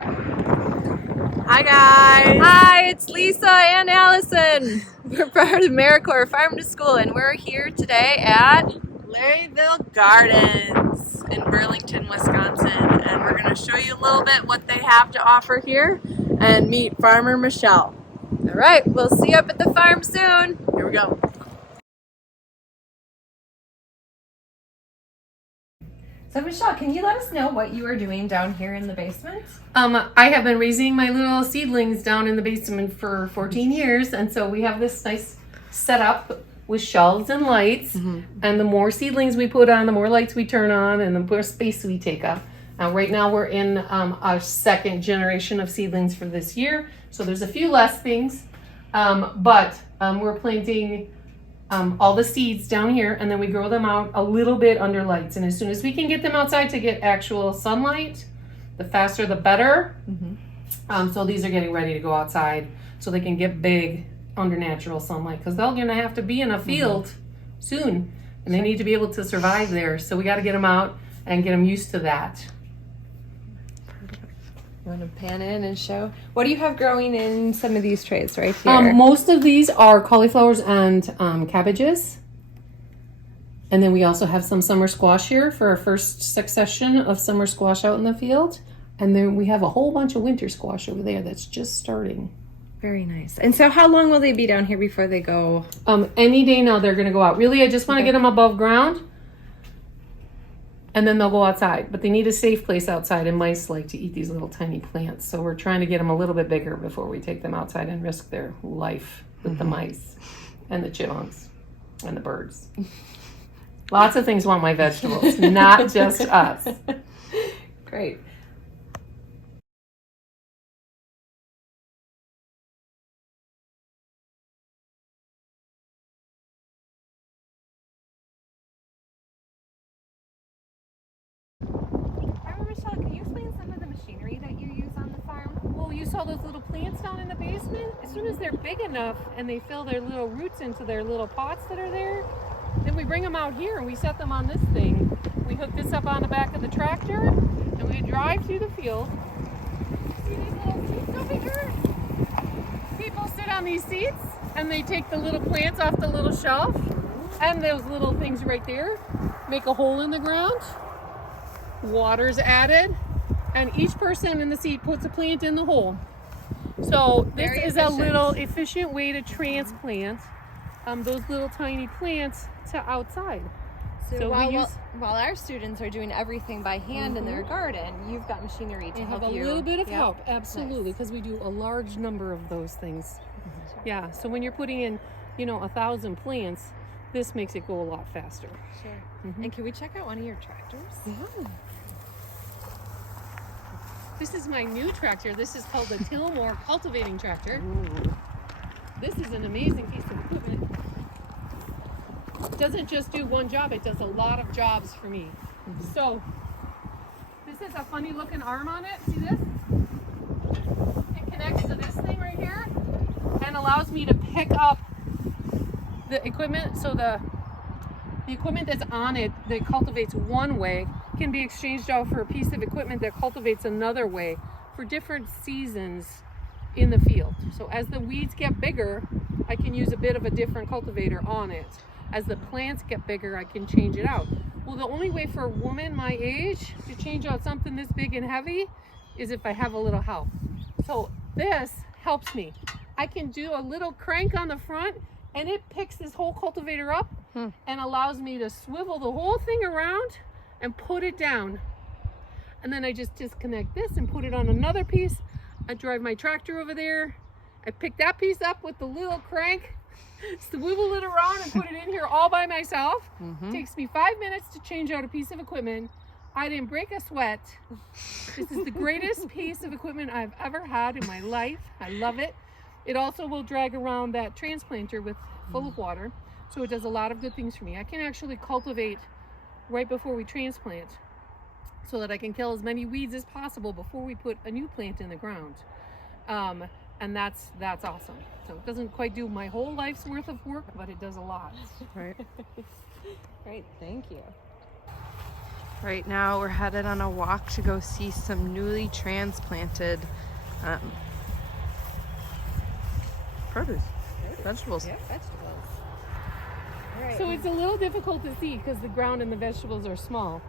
Hi guys! Hi, it's Lisa and Allison. We're part of AmeriCorps Farm to School, and we're here today at LarryVille Gardens in Burlington, Wisconsin, and we're going to show you a little bit what they have to offer here and meet Farmer Michelle. All right, we'll see you up at the farm soon. Here we go. So Michelle, can you let us know what you are doing down here in the basement? I have been raising my little seedlings down in the basement for 14 years, and so we have this nice setup with shelves and lights. And the more seedlings we put on, the more lights we turn on, and the more space we take up. Right now we're in our second generation of seedlings for this year, so there's a few less things, but we're planting all the seeds down here, and then we grow them out a little bit under lights. And as soon as we can get them outside to get actual sunlight, the faster the better. So these are getting ready to go outside so they can get big under natural sunlight, because they're gonna have to be in a field soon, and they need to be able to survive there. So we got to get them out and get them used to that. You want to pan in and show? What do you have growing in some of these trays right here? Most of these are cauliflowers and cabbages. And then we also have some summer squash here for our first succession of summer squash out in the field. And then we have a whole bunch of winter squash over there that's just starting. Very nice. And so how long will they be down here before they go? Any day now they're going to go out. Really, I just want to get them above ground. And then they'll go outside, but they need a safe place outside, and mice like to eat these little tiny plants. So we're trying to get them a little bit bigger before we take them outside and risk their life with the mice and the chipmunks and the birds. Lots of things want my vegetables, not just us. Great. Michelle, can you explain some of the machinery that you use on the farm? Well, you saw those little plants down in the basement? As soon as they're big enough and they fill their little roots into their little pots that are there, then we bring them out here and we set them on this thing. We hook this up on the back of the tractor and we drive through the field. See these little seats over here? People sit on these seats and they take the little plants off the little shelf, and those little things right there make a hole in the ground. Water's added, and each person in the seat puts a plant in the hole. So this is a little efficient way to transplant those little tiny plants to outside. So while our students are doing everything by hand in their garden, you've got machinery to help you. A little bit of help, absolutely, because we do a large number of those things. Yeah, so when you're putting in, 1,000 plants, this makes it go a lot faster. Sure. And can we check out one of your tractors? Yeah. This is my new tractor. This is called the Tillmore Cultivating Tractor. Ooh. This is an amazing piece of equipment. It doesn't just do one job, it does a lot of jobs for me. So, this is a funny looking arm on it. See this? It connects to this thing right here and allows me to pick up the equipment. So the equipment that's on it that cultivates one way can be exchanged out for a piece of equipment that cultivates another way for different seasons in the field. So as the weeds get bigger, I can use a bit of a different cultivator on it. As the plants get bigger, I can change it out. Well, the only way for a woman my age to change out something this big and heavy is if I have a little help. So this helps me. I can do a little crank on the front, and it picks this whole cultivator up and allows me to swivel the whole thing around and put it down. And then I just disconnect this and put it on another piece. I drive my tractor over there. I pick that piece up with the little crank, swivel it around and put it in here all by myself. Takes me 5 minutes to change out a piece of equipment. I didn't break a sweat. This is the greatest piece of equipment I've ever had in my life. I love it. It also will drag around that transplanter full of water. So it does a lot of good things for me. I can actually cultivate right before we transplant so that I can kill as many weeds as possible before we put a new plant in the ground. And that's awesome. So it doesn't quite do my whole life's worth of work, but it does a lot. Right. Great, thank you. Right now we're headed on a walk to go see some newly transplanted produce, vegetables. Yeah, vegetables. All right. So it's a little difficult to see because the ground and the vegetables are small.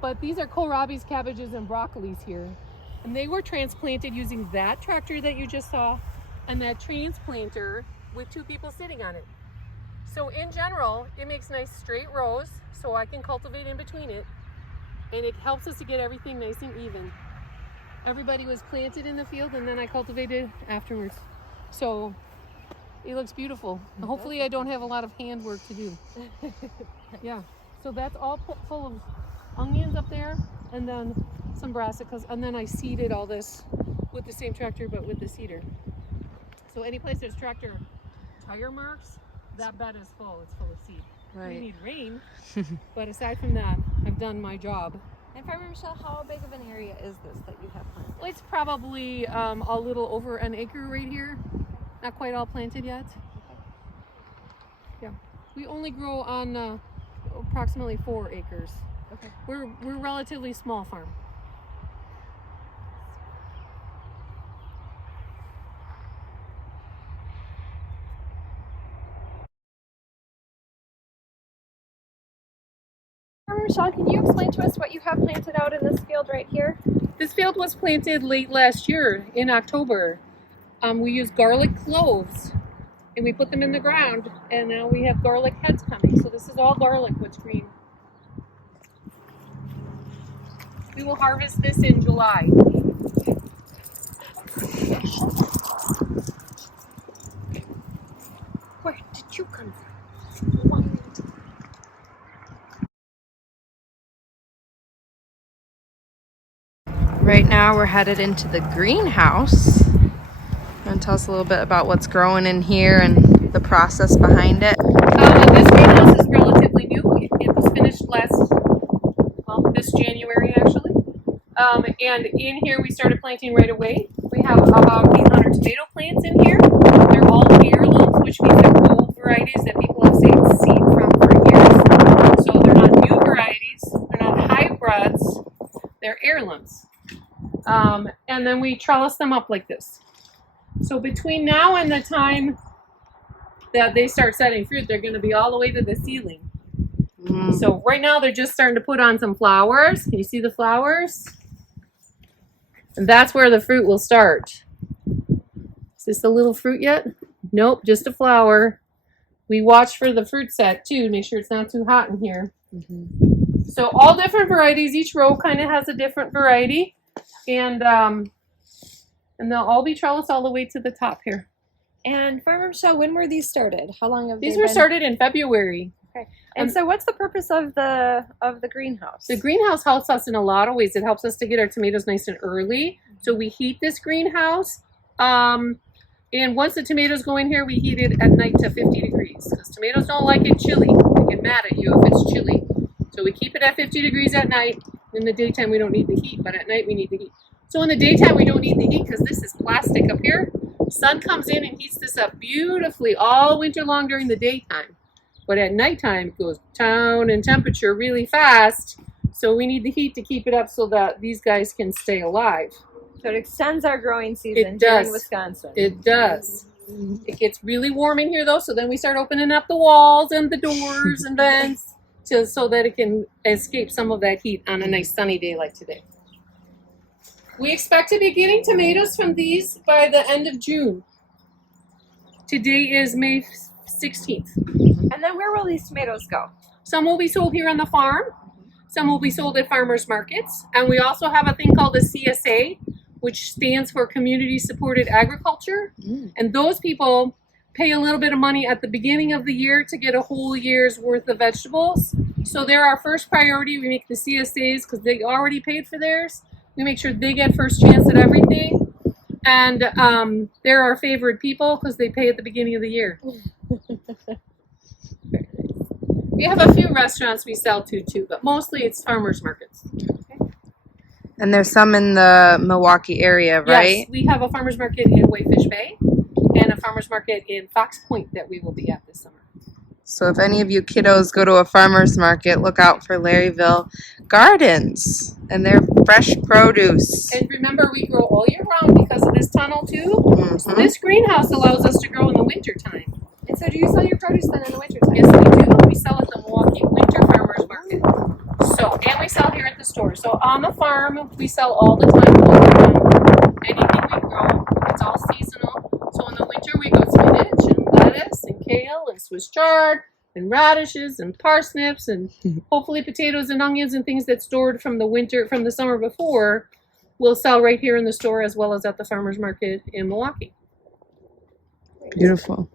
But these are kohlrabi's, cabbages, and broccolis here. And they were transplanted using that tractor that you just saw and that transplanter with 2 people sitting on it. So in general, it makes nice straight rows so I can cultivate in between it. And it helps us to get everything nice and even. Everybody was planted in the field and then I cultivated afterwards. So it looks beautiful. Hopefully I don't have a lot of hand work to do. Yeah, so that's all full of onions up there and then some brassicas. And then I seeded all this with the same tractor but with the seeder. So any place there's tractor tire marks, that bed is full. It's full of seed. Right. We need rain, but aside from that, I've done my job. And Farmer Michelle, how big of an area is this that you have planted? Well, it's probably a little over an acre right here. Not quite all planted yet. Yeah, we only grow on approximately 4 acres. Okay. We're relatively small farm. Farmer Michelle, can you explain to us what you have planted out in this field right here? This field was planted late last year in October. We used garlic cloves and we put them in the ground and now we have garlic heads coming. So this is all garlic, what's green. We will harvest this in July. Where did you come from? Right now we're headed into the greenhouse. And tell us a little bit about what's growing in here and the process behind it. This greenhouse is relatively new. It was finished this January actually. And in here we started planting right away. We have about 800 tomato plants in here. They're all heirlooms, which means they're old varieties that people have saved seed from for years. So they're not new varieties, they're not hybrids, they're heirlooms. And then we trellis them up like this. So between now and the time that they start setting fruit, they're going to be all the way to the ceiling. So right now they're just starting to put on some flowers. Can you see the flowers? And that's where the fruit will start. Is this a little fruit yet? Nope, just a flower. We watch for the fruit set too, make sure it's not too hot in here. So all different varieties. Each row kind of has a different variety. And they'll all be trellised all the way to the top here. And Farmer Michelle, when were these started? How long have These they were been? started in February. Okay. And so what's the purpose of the greenhouse? The greenhouse helps us in a lot of ways. It helps us to get our tomatoes nice and early. So we heat this greenhouse. And once the tomatoes go in here, we heat it at night to 50 degrees. Because tomatoes don't like it chilly. They get mad at you if it's chilly. So we keep it at 50 degrees at night. In the daytime, we don't need the heat, but at night, we need the heat. So in the daytime, we don't need the heat because this is plastic up here. Sun comes in and heats this up beautifully all winter long during the daytime. But at nighttime, it goes down in temperature really fast. So we need the heat to keep it up so that these guys can stay alive. So it extends our growing season It here does. in Wisconsin. It does. It gets really warm in here though, so then we start opening up the walls and the doors and vents so that it can escape some of that heat on a nice sunny day like today. We expect to be getting tomatoes from these by the end of June. Today is May 16th. And then where will these tomatoes go? Some will be sold here on the farm. Some will be sold at farmers markets. And we also have a thing called the CSA, which stands for Community Supported Agriculture. And those people pay a little bit of money at the beginning of the year to get a whole year's worth of vegetables. So they're our first priority. We make the CSAs because they already paid for theirs. We make sure they get first chance at everything. And they're our favorite people because they pay at the beginning of the year. We have a few restaurants we sell to too, but mostly it's farmers markets. And there's some in the Milwaukee area, right? Yes, we have a farmers market in Whitefish Bay and a farmers market in Fox Point that we will be at this summer. So if any of you kiddos go to a farmer's market, look out for LarryVille Gardens and their fresh produce. And remember, we grow all year round because of this tunnel too. So Mhm. this greenhouse allows us to grow in the winter time. And so do you sell your produce then in the winter time? Yes, we do. We sell at the Milwaukee Winter Farmers Market. So, and we sell here at the store. So on the farm, we sell all the time. All the time. Anything we grow, it's all seasonal. So in the winter, we got spinach and lettuce and kale and Swiss chard and radishes and parsnips and hopefully potatoes and onions and things that's stored from the winter, from the summer before, we'll sell right here in the store as well as at the farmers market in Milwaukee. Beautiful.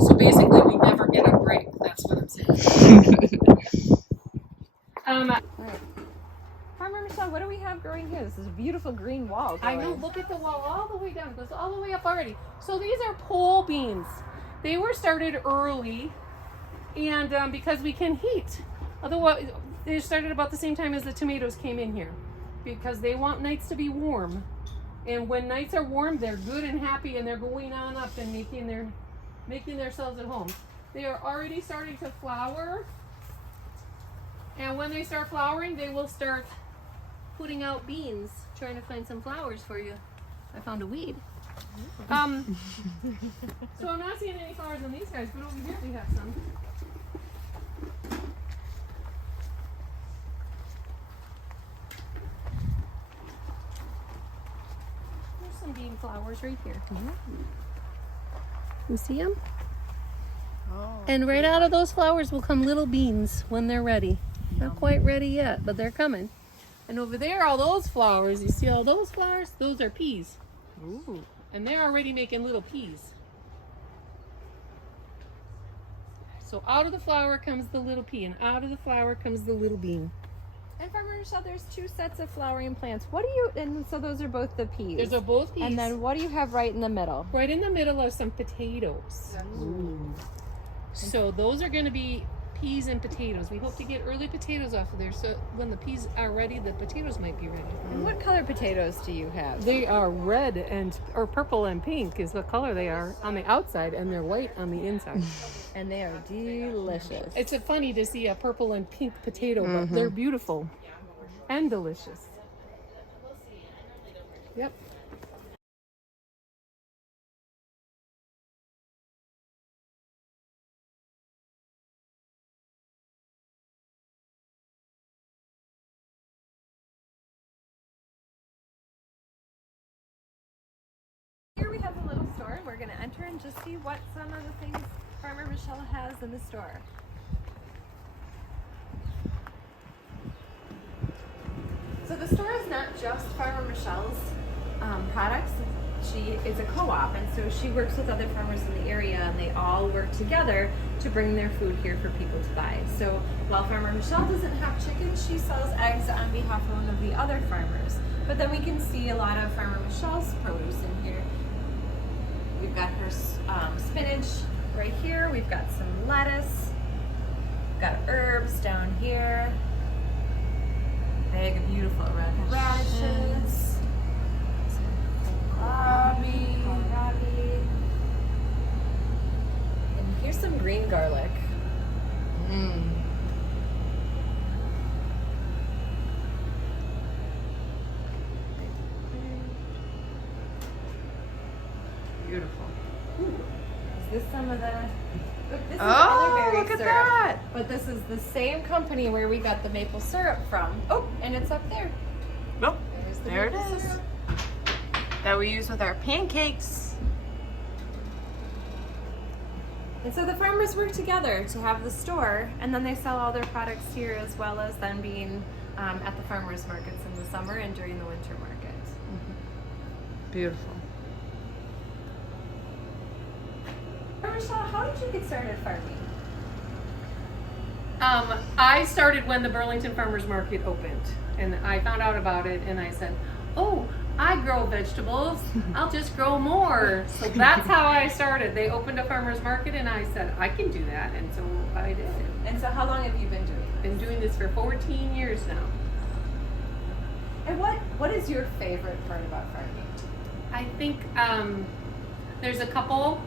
So basically, we never get a break. That's what I'm saying. Farmer Michelle, what do we have growing here? This is a beautiful green wall. I know, look at the wall all the way down. It goes all the way up already. So these are pole beans. They were started early, and because we can heat. Otherwise, they started about the same time as the tomatoes came in here, because they want nights to be warm. And when nights are warm, they're good and happy, and they're going on up and making themselves at home. They are already starting to flower, and when they start flowering, they will start putting out beans. Trying to find some flowers for you. I found a weed. So I'm not seeing any flowers on these guys, but over here we have some. There's some bean flowers right here. You see them? Oh. And right out of those flowers will come little beans when they're ready. Not quite ready yet, but they're coming. And over there, all those flowers, you see all those flowers? Those are peas. Ooh. And they're already making little peas. So out of the flower comes the little pea, and out of the flower comes the little bean. And Farmer Michelle, there's two sets of flowering plants. What do you, and so those are both the peas. Those are both peas. And then what do you have right in the middle? Right in the middle are some potatoes. Ooh. So those are going to be peas and potatoes. We hope to get early potatoes off of there, so when the peas are ready, the potatoes might be ready. And what color potatoes do you have? They are red or purple and pink is what color they are on the outside, and they're white on the inside. And they are delicious. It's funny to see a purple and pink potato, but they're beautiful and delicious. Yep. Here we have a little store, and we're going to enter and just see what some of the things Farmer Michelle has in the store. So the store is not just Farmer Michelle's products. She is a co-op, and so she works with other farmers in the area, and they all work together to bring their food here for people to buy. So while Farmer Michelle doesn't have chickens, she sells eggs on behalf of one of the other farmers. But then we can see a lot of Farmer Michelle's produce in here. We've got her spinach right here. We've got some lettuce. We've got herbs down here. Big, beautiful red radishes. Kohlrabi. And here's some green garlic. Beautiful. Is this some of the... Look, this is Oh, elderberry look at syrup. that. But this is the same company where we got the maple syrup from. Oh, and it's up there. Nope. There's the There it maple is. syrup. That we use with our pancakes. And so the farmers work together to have the store, and then they sell all their products here, as well as then being at the farmers markets in the summer and during the winter market. Beautiful. Michelle, how did you get started farming? I started when the Burlington Farmers Market opened, and I found out about it, and I said, oh, I grow vegetables, I'll just grow more. So that's how I started. They opened a farmer's market, and I said, I can do that, and so I did. And so how long have you been doing this? Been doing this for 14 years now. And what is your favorite part about farming? I think there's a couple.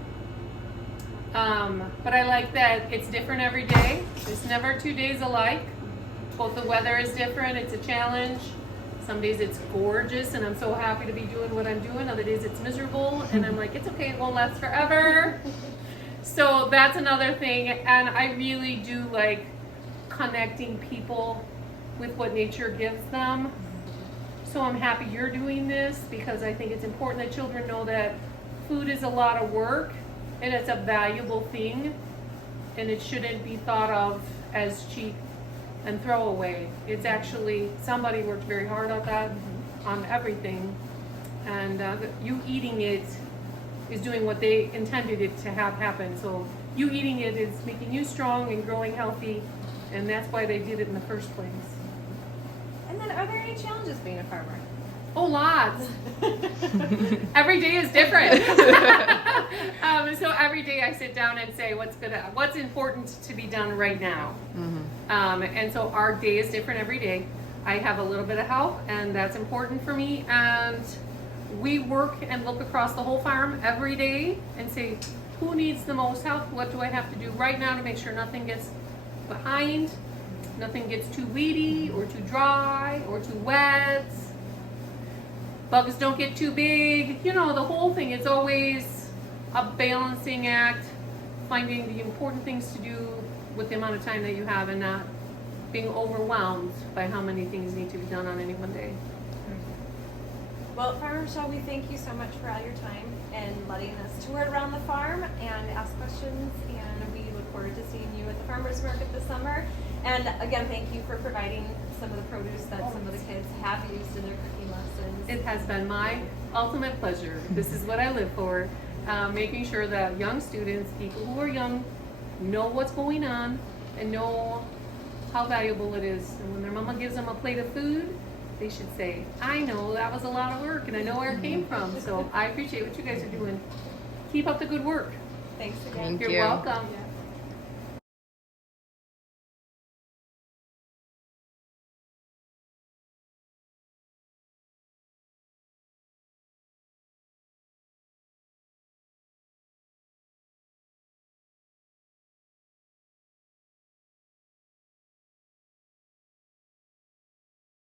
But I like that it's different every day. There's never 2 days alike. Both the weather is different, it's a challenge. Some days it's gorgeous and I'm so happy to be doing what I'm doing. Other days it's miserable and I'm like, it's okay, it won't last forever. So that's another thing. And I really do like connecting people with what nature gives them. So I'm happy you're doing this because I think it's important that children know that food is a lot of work and it's a valuable thing and it shouldn't be thought of as cheap and throwaway. It's actually, somebody worked very hard on that, on everything, and you eating it is doing what they intended it to have happen. So you eating it is making you strong and growing healthy, and that's why they did it in the first place. And then, are there any challenges being a farmer? Oh, lots. Every day is different. So every day I sit down and say, what's important to be done right now? And so our day is different every day. I have a little bit of help, and that's important for me. And we work and look across the whole farm every day and say, who needs the most help? What do I have to do right now to make sure nothing gets behind, nothing gets too weedy or too dry or too wet. Bugs don't get too big. You know, the whole thing. It's always a balancing act, finding the important things to do with the amount of time that you have and not being overwhelmed by how many things need to be done on any one day. Well, Farmer Michelle, we thank you so much for all your time and letting us tour around the farm and ask questions, and we look forward to seeing you at the farmers market this summer. And again, thank you for providing some of the produce that some of the kids have used in their cooking lessons. It has been my ultimate pleasure. This is what I live for, making sure that young students, people who are young, know what's going on and know how valuable it is. And when their mama gives them a plate of food, they should say, I know that was a lot of work and I know where it came from. So I appreciate what you guys are doing. Keep up the good work. Thanks again. Thank You're you. welcome. Yeah.